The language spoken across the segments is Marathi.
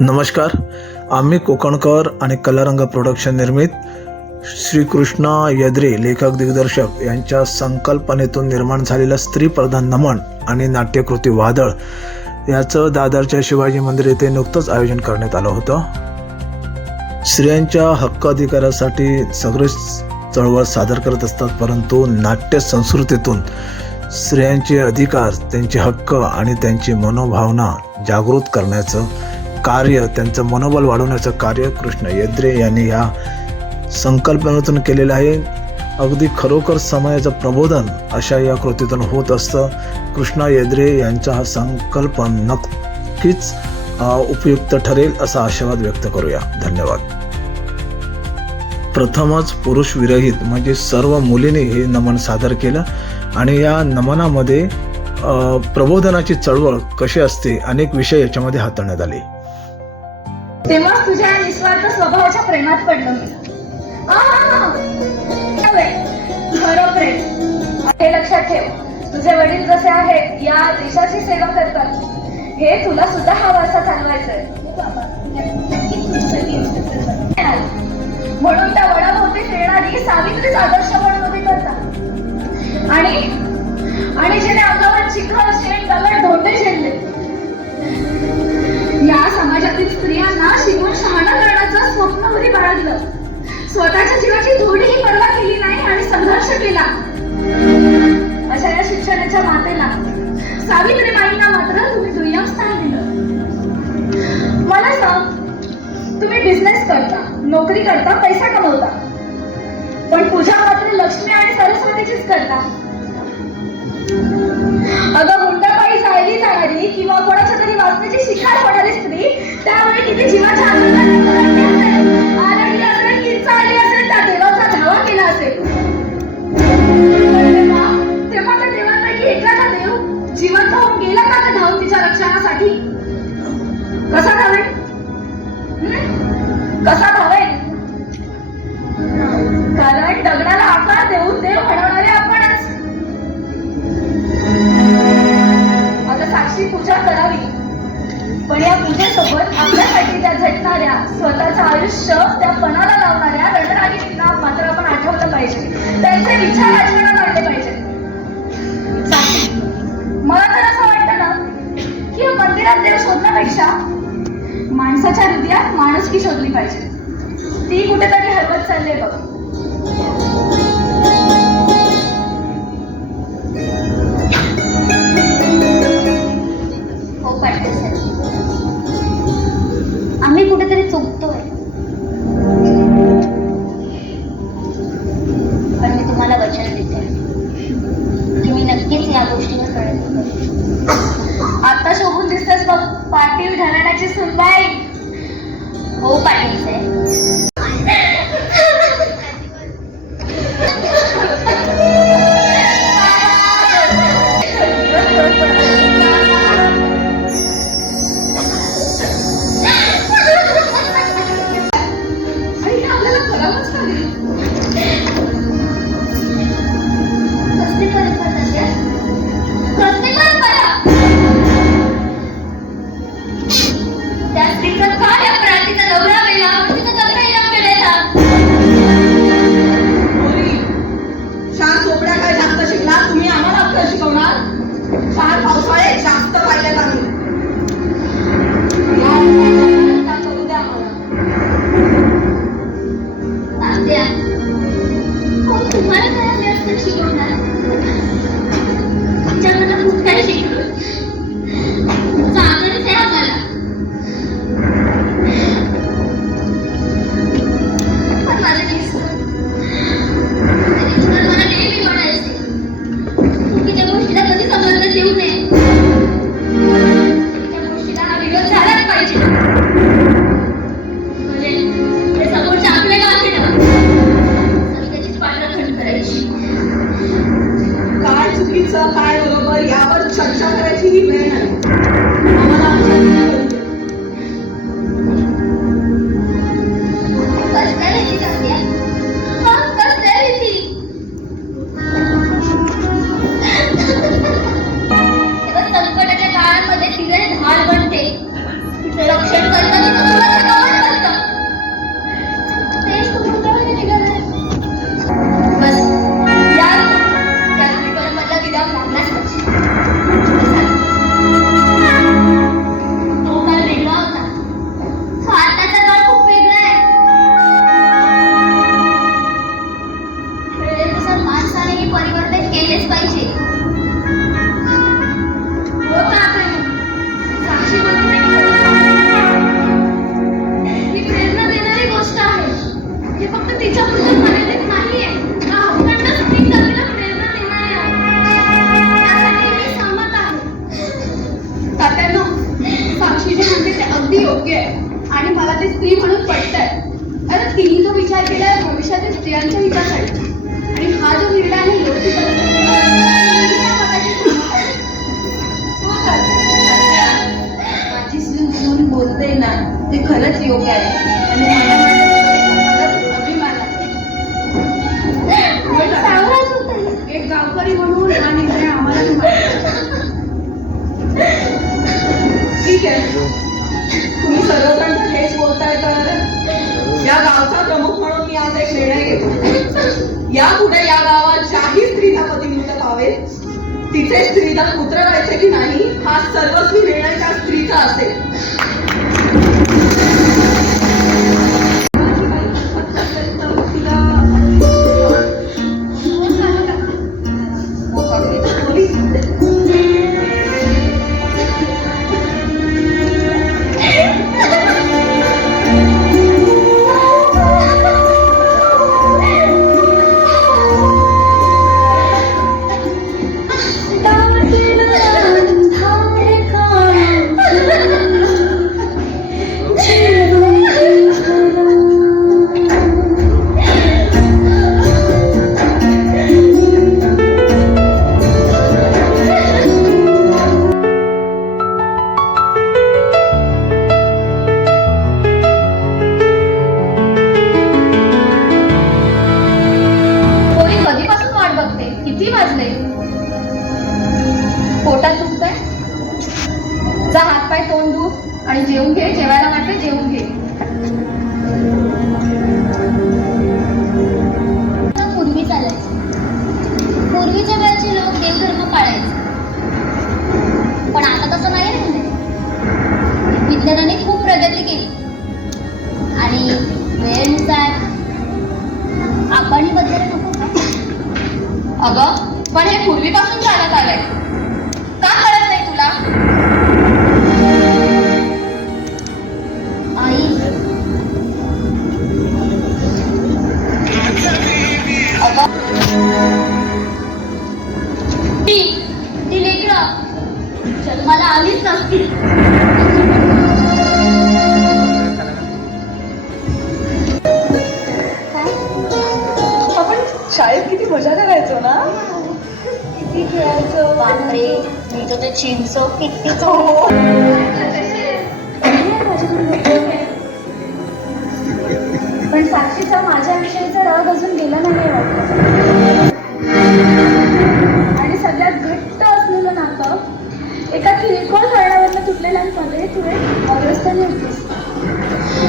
नमस्कार. आम्ही कोकणकर आणि कलारंग प्रोडक्शन निर्मित श्रीकृष्णा यद्रे लेखक दिग्दर्शक यांच्या संकल्पनेतून निर्माण झालेलं स्त्रीप्रधान नमन आणि नाट्यकृती वादळ याचं दादरच्या शिवाजी मंदिर येथे नुकतंच आयोजन करण्यात आलं होतं. स्त्रियांच्या हक्क अधिकारासाठी सगळेच चळवळ सादर करत असतात, परंतु नाट्य संस्कृतीतून स्त्रियांचे अधिकार, त्यांचे हक्क आणि त्यांची मनोभावना जागृत करण्याचं कार्य, त्यांचं मनोबल वाढवण्याचं कार्य कृष्णा यद्रे यांनी या संकल्पनेतून केलेलं आहे. अगदी खरोखर समाजाचं प्रबोधन अशा या कृतीतून होत असतं. कृष्णा यद्रे यांचा हा संकल्प नक्कीच उपयुक्त ठरेल असा आशावाद व्यक्त करूया. धन्यवाद. प्रथमच पुरुष विरहित म्हणजे सर्व मुलींनी हे नमन सादर केलं आणि या नमनामध्ये प्रबोधनाची चळवळ कशी असते अनेक विषय याच्यामध्ये हाताळण्यात आले. तेव्हाच तुझ्या निस्वार्थ स्वभावाच्या प्रेमात पडलं मी. खरोखर हे लक्षात ठेव, तुझे वडील जसे आहेत या देशाची सेवा करतात, हे तुला सुद्धा हा वारसा चालवायचा आहे. म्हणून त्या वडाभोवती फिरणारी सावित्रीच आदर्श म्हणून उभी करतात आणि जिने अंगावर चिखल शेण दगड धोंडे झेलले, या समाजातील स्त्रियांना शिकून शहाणा करण्याचं स्वप्न उरी बाळगलं, स्वतःच्या जीवाची थोडीही पर्वा केली नाही आणि संघर्ष केला. अशा या शिक्षणाच्या मातेला, सावित्रीबाईंना मात्र तुम्ही दुय्यम स्थान दिलं. मला सांग, तुम्ही बिझनेस करता, नोकरी करता, पैसा कमवता, पण पूजा मात्र लक्ष्मी आणि सरस्वतीचीच करता. अगं हुंडापायी जायली जाणारी किंवा कोणाच्या तरी वाचण्याची शिकार होणारी स्त्री त्यामुळे किती जीवाच्या आनंदाने आरडली असेल, किंचाळली असेल, त्या देवाचा धावा केला असेल. तेव्हा त्या देवांपैकी एखादा देव जिवंत होऊन गेला का धावून तिच्या रक्षणासाठी? कसा धावेल? कसा धावेल? कारण दगडाला आकार देऊन देव घडवणारे आपणच. आता साक्षी पूजा करावी, पण या पूजेसोबत आपल्यासाठी त्या झटणाऱ्या, स्वतःचं आयुष्य त्या पणाला लावणाऱ्या रणरागिणींना मात्र आपण आठवलं पाहिजे, त्यांचे विचार आठवणात आणले पाहिजे. मला तर असं वाटतं ना की मंदिरात देव शोधण्यापेक्षा माणसाच्या हृदयात माणुसकी शोधली पाहिजे. ती कुठेतरी हरवत चालले बघ. आम्ही कुठेतरी चुकतोय, पण मी तुम्हाला वचन देते की मी नक्कीच या गोष्टीवर प्रयत्न करेन. आता शोभून दिसतेस बघ पाटील घराण्याची सुनबाई. हो पाटील साहेब. योग्य आहे आणि मला ते स्त्री म्हणून पटतंय. कारण तिने जो विचार केलाय भविष्यातील स्त्रियांच्या हितासाठी आणि हा जो निर्णय आहे योग्य माझी सून बोलते ना ते खरंच योग्य आहे आणि मला खरंच अभिमान आहे. एक गावकरी म्हणून हा निर्णय आम्हाला ठीक आहे. तुम्ही सर्वजण हेच बोलताय तर या गावचा प्रमुख म्हणून मी आज एक निर्णय घेतो. यापुढे या गावात ज्याही स्त्रीचा पतिव्रत पावेल तिचे स्त्रीधन उतरवायचे की नाही हा सर्वस्वी निर्णय त्या स्त्रीचा असेल. किती वाजले? पोटात दुखतंय? जा हात पाय तोंड धु आणि जेवून घे. जेवायला वाटतं जेवून घे. पूर्वी चालायचं. पूर्वीच्या वेळचे लोक देवधर्म पाळायचे पण आता तसं नाही राहिले. विज्ञानाने खूप प्रगती केली आणि वेळेनुसार आपणही बदलायला नको का? अगं पण हे पूर्वीपासून चालत आलंय. का कळत नाही तुला? आई अगं ती लेकरं जन्माला आलीच नसती. आपण शाळेत किती मजा करायचो ना. किती खेळायचो. बापरे मी तर ते चिंच किती पण साक्षीचा माझ्याविषयीचा राग अजून गेला नाही वाटत. आणि सगळ्यात घट्ट असलेलं नातं एका किरकोळ कारणावरनं तुटलेल्यांमध्ये तू एक अग्रस्थानी होतीस.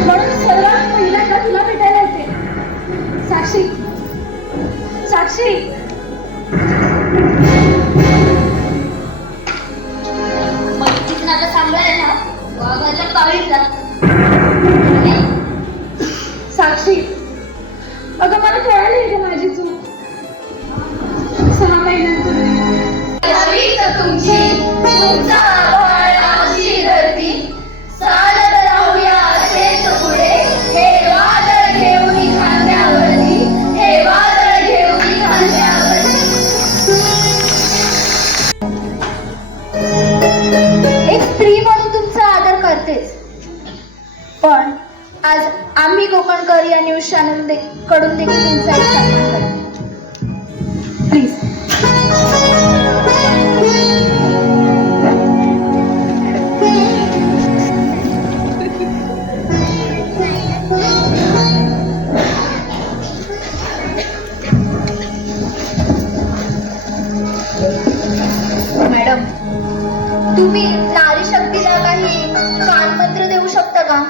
म्हणून सर्वात पहिल्यांदा तुला भेटायला येते. साक्षी साक्षी मैत्रीचं नातं सांभाळायला ना वाघाच्या काळीच जा. साक्षी अगं मला कळाली का माझी चूक. 6 महिन्यांपूर्वी तुमचा आभाळ आमची धरती चालत राहूया असेच पुढे. हे वादळ घेऊन खांद्यावरती. हे वादळ घेऊन खांद्यावरती. एक स्त्री म्हणून तुमचा आदर करतेच पण आज आम्ही कोकणकर या न्यूज चॅनल कडून देखील तुमचा एक सन्मान करतो. प्लीज. मॅडम तुम्ही नारी शक्तीला काही कानमंत्र देऊ शकता का?